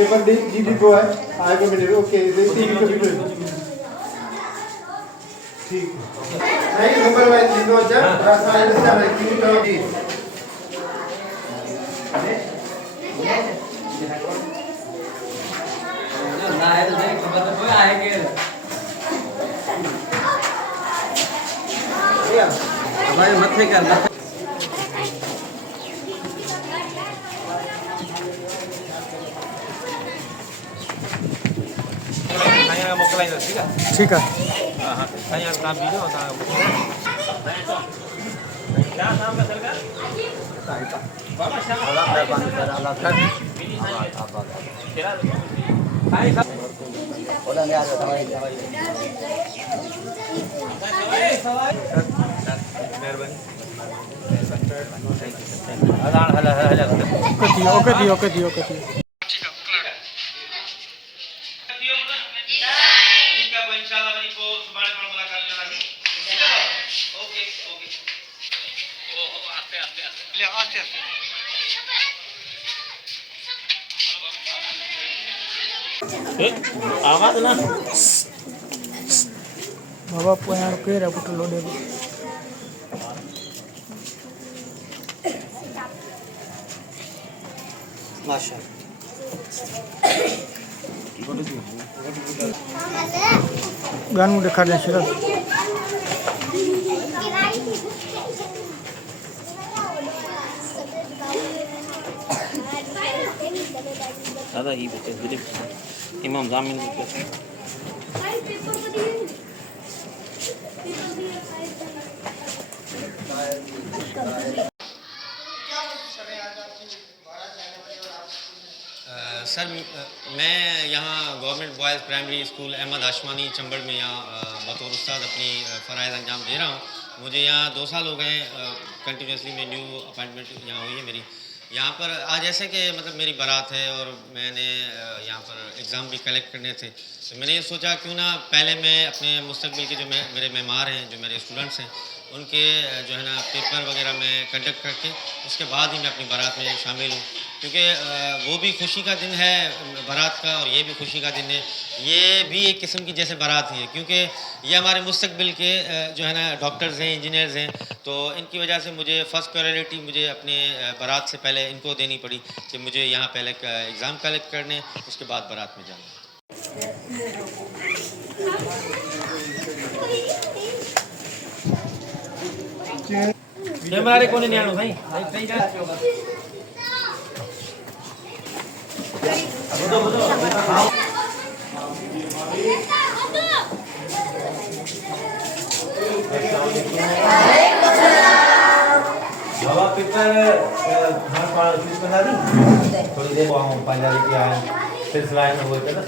Paper GD को है आएगा मिलेगा ओके टीवी का वीडियो ठीक नहीं नंबर वाइज लिखो जा रास्ता लिखा है टीवी का जी ना है तो नहीं खबर तो कोई आएंगे हमारे मत में करना ठीक है हां हां यहाँ नाम भी होता है क्या नाम है सर का बाबा शाह अल्लाह मेहरबान कर अल्लाह कर भाई साहब बोला नहीं आ रहा दवाई मेहरबानी हला हला ओके आवाज ना बाबा पुयार के रपट लोडे माशा गान में देखा जाए सिर्फ दादा ही बच्चे दिलीप इमाम जामिन सर मैं यहाँ government boys primary school Ahmed Hashmani Chambar में यहाँ बतौर उस्ताद अपनी फ़राइज़ अंजाम दे रहा हूँ। मुझे यहाँ 2 साल हो गए कंटिन्यूसली में न्यू अपॉइंटमेंट यहाँ हुई है मेरी यहाँ पर। आज ऐसे कि मतलब मेरी बारात है और मैंने यहाँ पर एग्ज़ाम भी कलेक्ट करने थे, तो मैंने ये सोचा क्यों ना पहले मैं अपने मुस्तकबिल के जो मेरे मेहमान हैं, जो मेरे स्टूडेंट्स हैं, उनके जो है ना पेपर वगैरह मैं कंडक्ट करके उसके बाद ही मैं अपनी बारात में शामिल हूँ, क्योंकि वो भी खुशी का दिन है बारात का और ये भी खुशी का दिन है। ये भी एक किस्म की जैसे बारात ही है, क्योंकि ये हमारे मुस्तकबिल के जो है ना डॉक्टर्स हैं, इंजीनियर्स हैं, तो इनकी वजह से मुझे फ़र्स्ट प्रायोरिटी मुझे अपने बारात से पहले इनको देनी पड़ी कि मुझे यहाँ पहले एग्ज़ाम कलेक्ट करने, उसके बाद बारात में जाना। कैमरा कौन नहीं आना भाई बाबा पेपर बना दी थोड़ी देर पंजाबी की आए फिर सिलाई में बोलते ना